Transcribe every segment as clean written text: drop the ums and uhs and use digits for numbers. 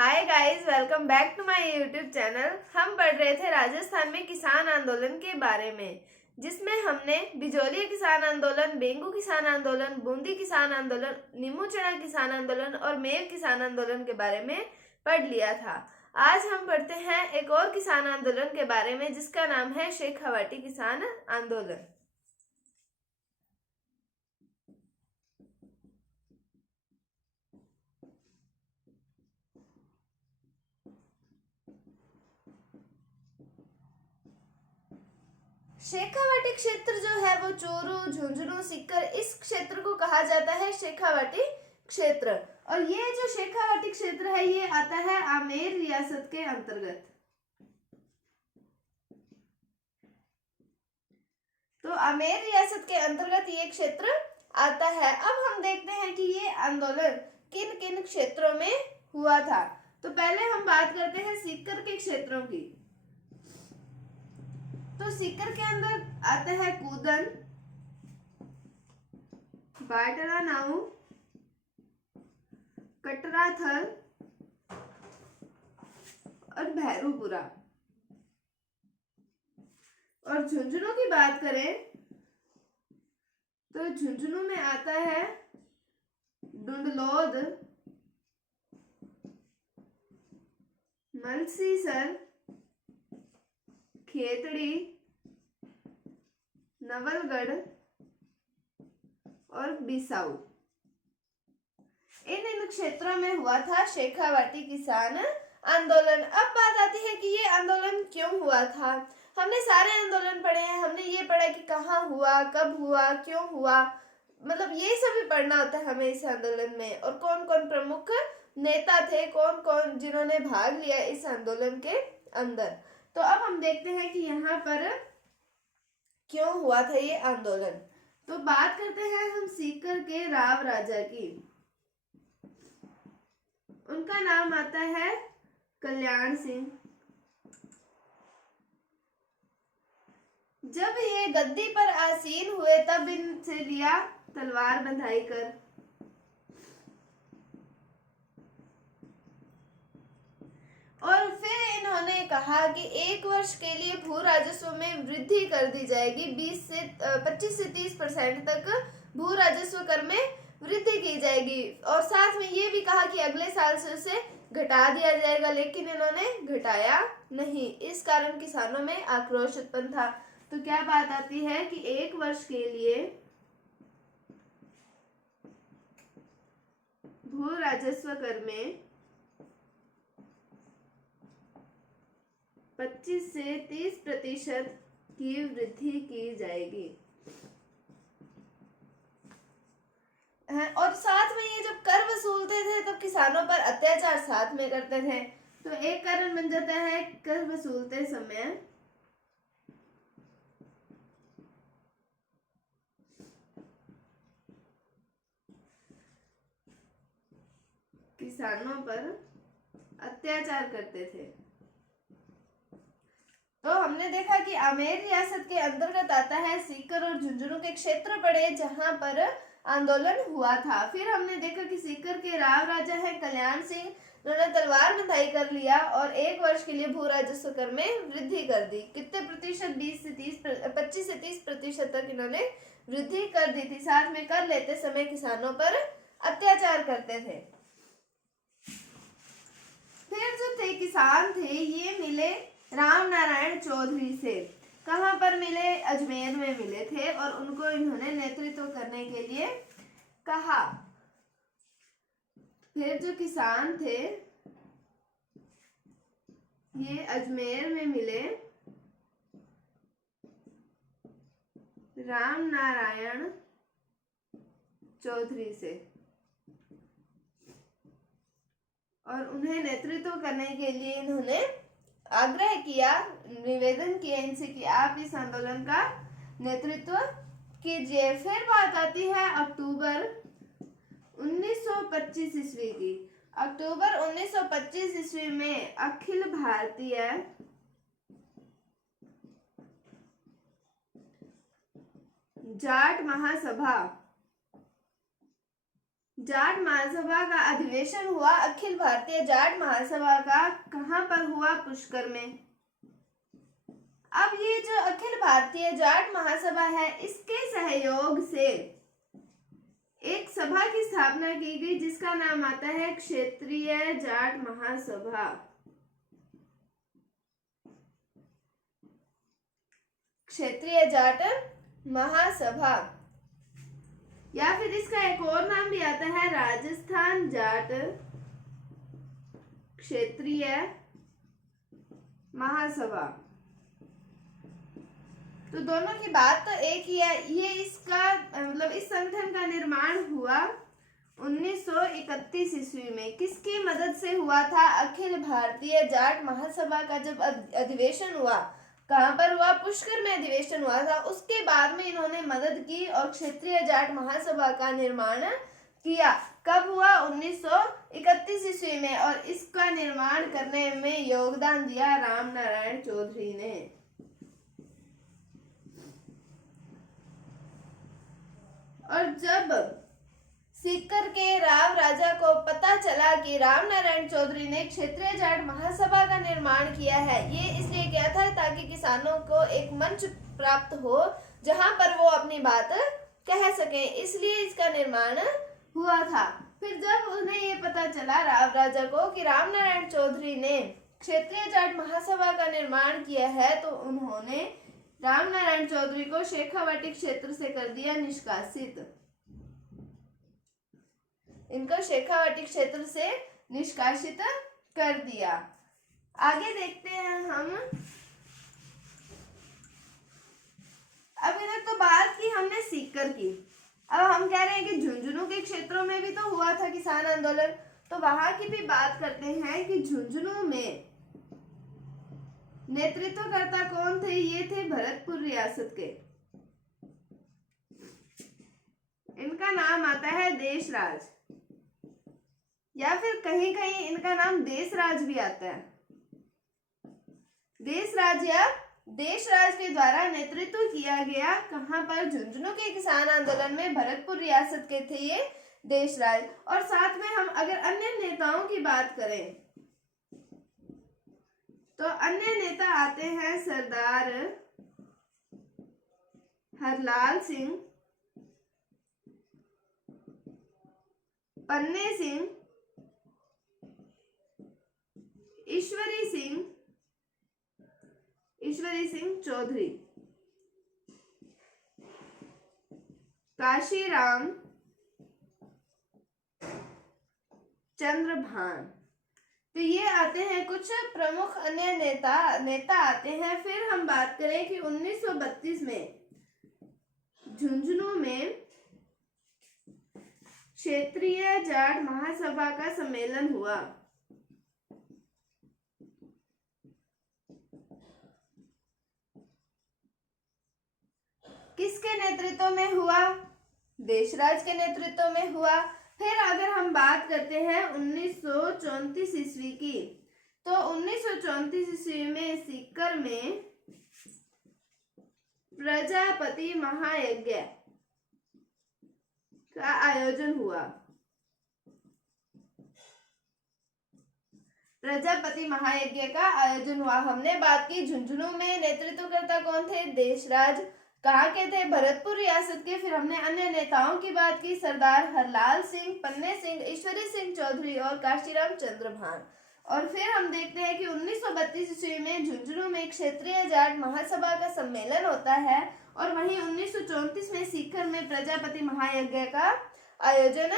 Hi guys, welcome back to my YouTube channel. हम पढ़ रहे थे राजस्थान में किसान आंदोलन के बारे में, जिसमें हमने बिजोलिया किसान आंदोलन, बेंगू किसान आंदोलन, बूंदी किसान आंदोलन, नीमू-चढ़ा किसान आंदोलन और मेल किसान आंदोलन के बारे में पढ़ लिया था। आज हम पढ़ते हैं एक और किसान आंदोलन के बारे में, जिसका नाम है शेखावाटी किसान आंदोलन। शेखावाटी क्षेत्र जो है वो चूरू, झुंझुनू, सीकर, इस क्षेत्र को कहा जाता है शेखावाटी क्षेत्र। और ये जो शेखावाटी क्षेत्र है ये आता है आमेर रियासत के अंतर्गत। तो आमेर रियासत के अंतर्गत ये क्षेत्र आता है। अब हम देखते हैं कि ये आंदोलन किन किन क्षेत्रों में हुआ था। तो पहले हम बात करते हैं सीकर के क्षेत्रों की। तो सीकर के अंदर आता है कूदन, बाटला नाऊ, कटराथल और भैरूपुरा। और झुंझुनू की बात करें तो झुंझुनू में आता है डुंडलोद, मलसीसर, खेतड़ी, नवलगढ़ और बिसाऊ। इन क्षेत्रों में हुआ था शेखावाटी किसान आंदोलन। अब बात आती है कि ये आंदोलन क्यों हुआ था। हमने सारे आंदोलन पढ़े हैं, हमने ये पढ़ा कि कहाँ हुआ, कब हुआ, क्यों हुआ, मतलब ये सभी पढ़ना होता है हमें इस आंदोलन में। और कौन कौन प्रमुख नेता थे, कौन कौन जिन्होंने भाग लिया इस आंदोलन के अंदर। तो अब हम देखते हैं कि यहाँ पर क्यों हुआ था ये आंदोलन। तो बात करते हैं हम सीकर के राव राजा की। उनका नाम आता है कल्याण सिंह। जब ये गद्दी पर आसीन हुए तब इनसे लिया तलवार बंधाई कर। और फिर इन्होंने कहा कि 1 वर्ष के लिए भू राजस्व में वृद्धि कर दी जाएगी। 25 से 30% तक भू राजस्व कर में वृद्धि की जाएगी। और साथ में ये भी कहा कि अगले साल से उसे घटा दिया जाएगा, लेकिन इन्होंने घटाया नहीं। इस कारण किसानों में आक्रोश उत्पन्न था। तो क्या बात आती है कि 1 वर्ष के लिए भू राजस्व कर में 25 से 30% की वृद्धि की जाएगी। और साथ में ये जब कर वसूलते थे तब किसानों पर अत्याचार साथ में करते थे। तो एक कारण बन जाता है कर वसूलते समय किसानों पर अत्याचार करते थे। तो हमने देखा कि आमेर रियासत के अंतर्गत आता है सीकर और झुंझुनू के क्षेत्र पड़े जहां पर आंदोलन हुआ था। फिर हमने देखा कि सीकर के राव राजा है कल्याण सिंह, उन्होंने तलवार बंधाई कर लिया और 1 वर्ष के लिए भू राजस्व कर में वृद्धि कर दी। कितने प्रतिशत? 25 से 30% तक इन्होंने वृद्धि कर दी थी। साथ में कर लेते समय किसानों पर अत्याचार करते थे। फिर जो थे किसान थे ये मिले राम नारायण चौधरी से। कहाँ पर मिले? अजमेर में मिले थे और उनको इन्होंने नेतृत्व करने के लिए कहा। फिर जो किसान थे ये अजमेर में मिले राम नारायण चौधरी से और उन्हें नेतृत्व करने के लिए इन्होंने आग्रह किया, निवेदन किया इनसे कि आप इस आंदोलन का नेतृत्व कीजिए। फिर बात आती है अक्टूबर 1925 ईस्वी की। अक्टूबर 1925 ईस्वी में अखिल भारतीय जाट महासभा जाट महासभा का अधिवेशन हुआ, अखिल भारतीय जाट महासभा का कहाँ पर हुआ? पुष्कर में। अब ये जो अखिल भारतीय जाट महासभा है, इसके सहयोग से एक सभा की स्थापना की गई जिसका नाम आता है क्षेत्रीय जाट महासभा। क्षेत्रीय जाट महासभा, या फिर इसका एक और नाम भी आता है राजस्थान जाट क्षेत्रीय महासभा। तो दोनों की बात तो एक ही है। ये इसका मतलब इस संगठन का निर्माण हुआ 1931 ईस्वी में। किसकी मदद से हुआ था? अखिल भारतीय जाट महासभा का जब अधिवेशन हुआ, कहाँ पर हुआ? पुष्कर में अधिवेशन हुआ था। उसके बाद में इन्होंने मदद की और क्षेत्रीय जाट महासभा का निर्माण किया। कब हुआ? 1931 ईस्वी में। और इसका निर्माण करने में योगदान दिया राम नारायण चौधरी ने। और जब सीकर के राव राजा को पता चला कि राम नारायण चौधरी ने क्षेत्रीय जाट महासभा का निर्माण किया है, ये इसलिए किया था ताकि किसानों को एक मंच प्राप्त हो जहां पर वो अपनी बात कह सके, इसलिए इसका निर्माण हुआ था। फिर जब उन्हें ये पता चला राव राजा को कि राम नारायण चौधरी ने क्षेत्रीय जाट महासभा का निर्माण किया है, तो उन्होंने राम नारायण चौधरी को शेखावाटी क्षेत्र से कर दिया निष्कासित। इनको शेखावाटी क्षेत्र से निष्कासित कर दिया। आगे देखते हैं हम। अब इधर तो बात की हमने सीकर की, अब हम कह रहे हैं कि झुंझुनू के क्षेत्रों में भी तो हुआ था किसान आंदोलन, तो वहां की भी बात करते हैं कि झुंझुनू में नेतृत्वकर्ता कौन थे? ये थे भरतपुर रियासत के। इनका नाम आता है देशराज, या फिर कहीं कहीं इनका नाम देशराज भी आता है। देशराज या देशराज के द्वारा नेतृत्व किया गया। कहां पर? झुंझुनू के किसान आंदोलन में भरतपुर रियासत के थे ये देशराज। और साथ में हम अगर अन्य नेताओं की बात करें तो अन्य नेता आते हैं सरदार हरलाल सिंह, पन्ने सिंह, ईश्वरी सिंह चौधरी, काशीराम चंद्रभान। तो ये आते हैं कुछ प्रमुख अन्य नेता आते हैं। फिर हम बात करें कि 1932 में झुंझुनू में क्षेत्रीय जाट महासभा का सम्मेलन हुआ। किसके नेतृत्व में हुआ? देशराज के नेतृत्व में हुआ। फिर अगर हम बात करते हैं 1934 ईस्वी की, तो 1934 ईस्वी में सीकर में प्रजापति महायज्ञ का आयोजन हुआ। प्रजापति महायज्ञ का आयोजन हुआ। हमने बात की झुंझुनू में नेतृत्वकर्ता कौन थे? देशराज। कहाँ के थे? भरतपुर रियासत के। फिर हमने अन्य नेताओं की बात की, सरदार हरलाल सिंह, पन्ने सिंह, ईश्वरी सिंह चौधरी और काशीराम चंद्रभान। और फिर हम देखते हैं कि 1932 ईस्वी में झुंझुनू में क्षेत्रीय जाट महासभा का सम्मेलन होता है और वहीं 1934 में सीकर में प्रजापति महायज्ञ का आयोजन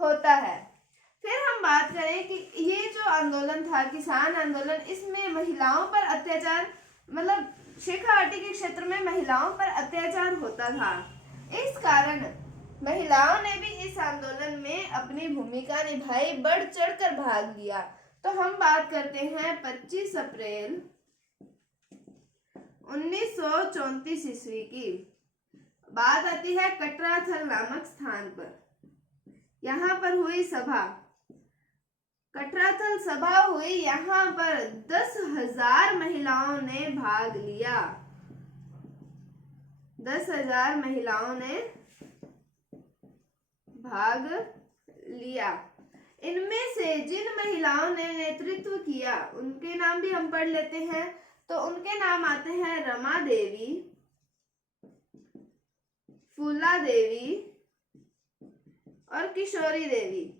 होता है। फिर हम बात करें कि ये जो आंदोलन था किसान आंदोलन, इसमें महिलाओं पर अत्याचार, मतलब शेखावाटी के क्षेत्र में महिलाओं पर अत्याचार होता था। इस कारण महिलाओं ने भी इस आंदोलन में अपनी भूमिका निभाई, बढ़ चढ़कर भाग लिया। तो हम बात करते हैं 25 अप्रैल 1934 ईस्वी की। बात आती है कटराथल नामक स्थान पर। यहाँ पर हुई सभा, कटराथल सभा हुई। यहाँ पर 10,000 महिलाओं ने भाग लिया। 10,000 महिलाओं ने भाग लिया। इनमें से जिन महिलाओं ने नेतृत्व किया उनके नाम भी हम पढ़ लेते हैं। तो उनके नाम आते हैं रमा देवी, फूला देवी और किशोरी देवी।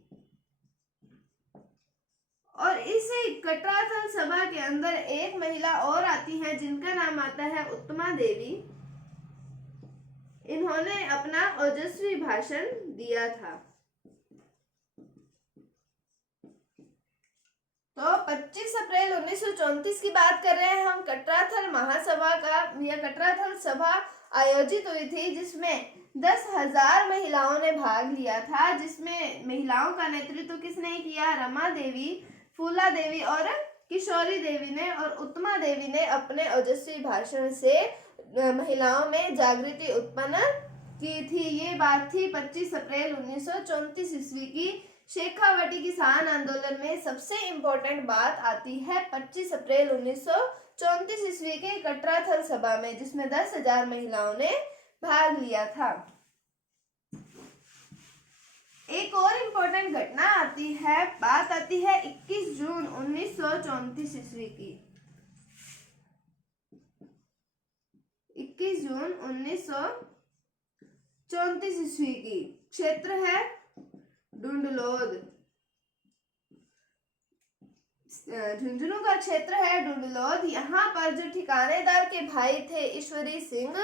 और इसी कटराथल सभा के अंदर एक महिला और आती है जिनका नाम आता है उत्तमा देवी। इन्होंने अपना ओजस्वी भाषण दिया था। तो 25 अप्रैल 1934 की बात कर रहे हैं हम। कटराथल महासभा का या कटराथल सभा आयोजित हुई थी जिसमें 10,000 महिलाओं ने भाग लिया था। जिसमें महिलाओं का नेतृत्व किसने किया? रमा देवी, फूला देवी और किशोरी देवी ने। और उत्तमा देवी ने अपने ओजस्वी भाषण से महिलाओं में जागृति उत्पन्न की थी। ये बात थी 25 अप्रैल 1934 ईस्वी की। शेखावाटी किसान आंदोलन में सबसे इम्पोर्टेंट बात आती है 25 अप्रैल 1934 ईस्वी के कटराथल सभा में, जिसमें 10,000 महिलाओं ने भाग लिया था। एक और इम्पोर्टेंट घटना आती है, बात आती है 21 जून 1934 ईस्वी की। 21 जून 1934 ईस्वी की। क्षेत्र है डुंडलोद। झुंझुनू का क्षेत्र है डुंडलोद। यहाँ पर जो ठिकानेदार के भाई थे ईश्वरी सिंह,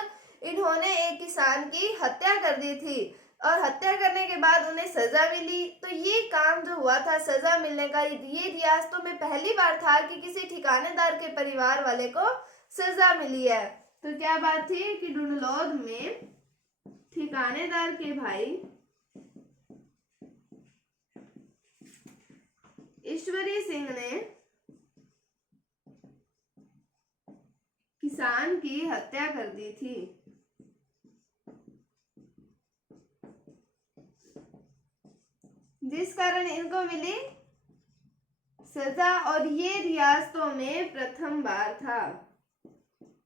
इन्होंने एक किसान की हत्या कर दी थी और हत्या करने के बाद उन्हें सजा मिली। तो ये काम जो हुआ था सजा मिलने का, ये रियासतों में पहली बार था कि किसी ठिकानेदार के परिवार वाले को सजा मिली है। तो क्या बात थी कि डुंडलोद में ठिकानेदार के भाई ईश्वरी सिंह ने किसान की हत्या कर दी थी। जिस कारण इनको मिली सजा। और ये रियासतों में प्रथम बार था।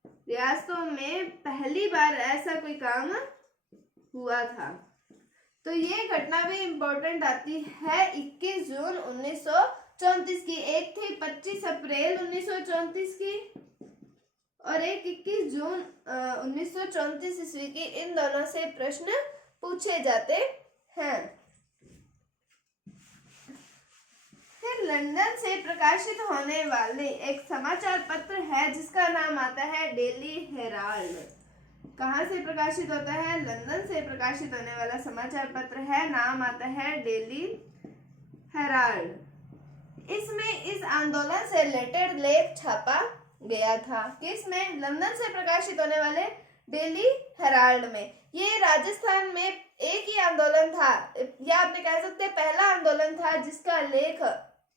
रियासतों में पहली बार ऐसा कोई काम हुआ था। तो ये घटना भी इम्पोर्टेंट आती है 21 जून 1934 की। एक थी 25 अप्रैल 1934 की और एक 21 जून 1934 ईस्वी की। इन दोनों से प्रश्न पूछे जाते हैं। फिर लंदन से प्रकाशित होने वाले एक समाचार पत्र है जिसका नाम आता है डेली हेराल्ड। कहाँ से प्रकाशित होता है? लंदन से प्रकाशित होने वाला समाचार पत्र है, नाम आता है डेली हेराल्ड। इसमें इस आंदोलन से रिलेटेड लेख छापा गया था। किसमें? लंदन से प्रकाशित होने वाले डेली हेराल्ड में। ये राजस्थान में एक ही आंदोलन था, या आपने कह सकते हैं पहला आंदोलन था जिसका लेख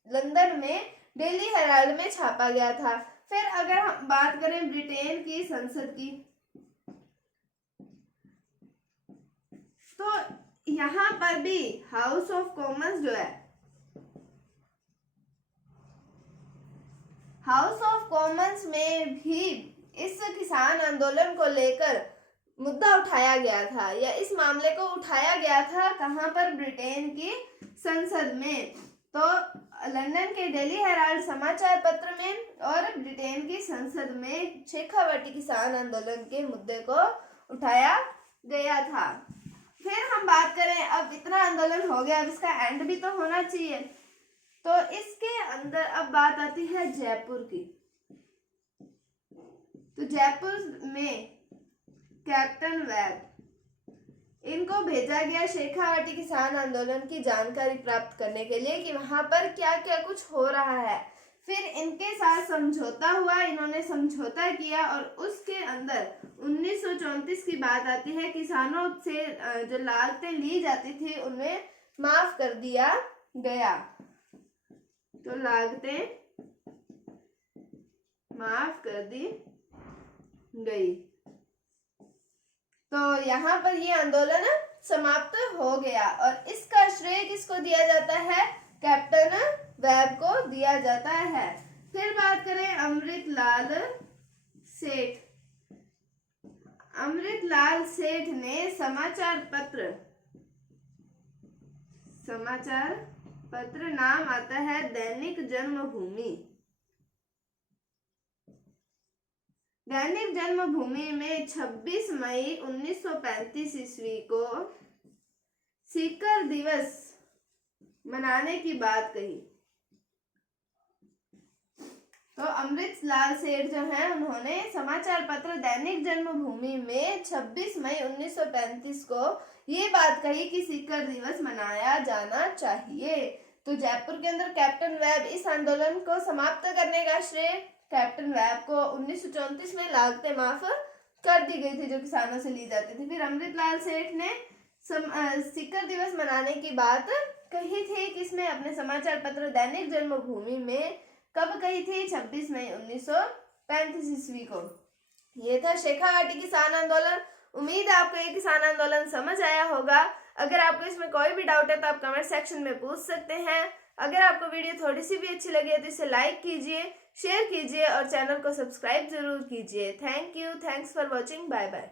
लंदन में डेली हेराल्ड में छापा गया था। फिर अगर हम बात करें ब्रिटेन की संसद की, तो यहाँ पर भी हाउस ऑफ कॉमन्स जो है, हाउस ऑफ कॉमन्स में भी इस किसान आंदोलन को लेकर मुद्दा उठाया गया था, या इस मामले को उठाया गया था। कहाँ पर? ब्रिटेन की संसद में। तो लंदन के डेली हेराल्ड समाचार पत्र में और ब्रिटेन की संसद में शेखावाटी किसान आंदोलन के मुद्दे को उठाया गया था। फिर हम बात करें, अब इतना आंदोलन हो गया, अब इसका एंड भी तो होना चाहिए। तो इसके अंदर अब बात आती है जयपुर की। तो जयपुर में कैप्टन वेब, इनको भेजा गया शेखावाटी किसान आंदोलन की जानकारी प्राप्त करने के लिए कि वहां पर क्या क्या कुछ हो रहा है। फिर इनके साथ समझौता हुआ, इन्होंने समझौता किया और उसके अंदर 1934 की बात आती है। किसानों से जो लागतें ली जाती थी उन्हें माफ कर दिया गया। तो लागतें माफ कर दी गई। तो यहाँ पर ये आंदोलन समाप्त हो गया और इसका श्रेय किसको दिया जाता है? कैप्टन वेब को दिया जाता है। फिर बात करें अमृतलाल सेठ। अमृतलाल सेठ ने समाचार पत्र समाचार पत्र नाम आता है दैनिक जन्मभूमि। दैनिक जन्मभूमि में 26 मई 1935 ईस्वी को सीकर दिवस मनाने की बात कही। तो अमृतलाल सेठ जो है उन्होंने समाचार पत्र दैनिक जन्मभूमि में 26 मई 1935 को ये बात कही कि सीकर दिवस मनाया जाना चाहिए। तो जयपुर के अंदर कैप्टन वेब इस आंदोलन को समाप्त करने का श्रेय कैप्टन वेब को 1934 में लागतें माफ कर दी गई थी जो किसानों से ली जाती थी। फिर अमृतलाल सेठ ने सीकर दिवस मनाने की बात कही थी किसमें, अपने समाचार पत्र दैनिक जन्मभूमि में। कब कही थी? 26 मई 1935 ईस्वी को। ये था शेखावाटी किसान आंदोलन। उम्मीद है आपको ये किसान आंदोलन समझ आया होगा। अगर आपको इसमें कोई भी डाउट है तो आप कमेंट सेक्शन में पूछ सकते हैं। अगर आपको वीडियो थोड़ी सी भी अच्छी लगी है तो इसे लाइक कीजिए, शेयर कीजिए और चैनल को सब्सक्राइब जरूर कीजिए। Thank you, thanks for watching, bye bye.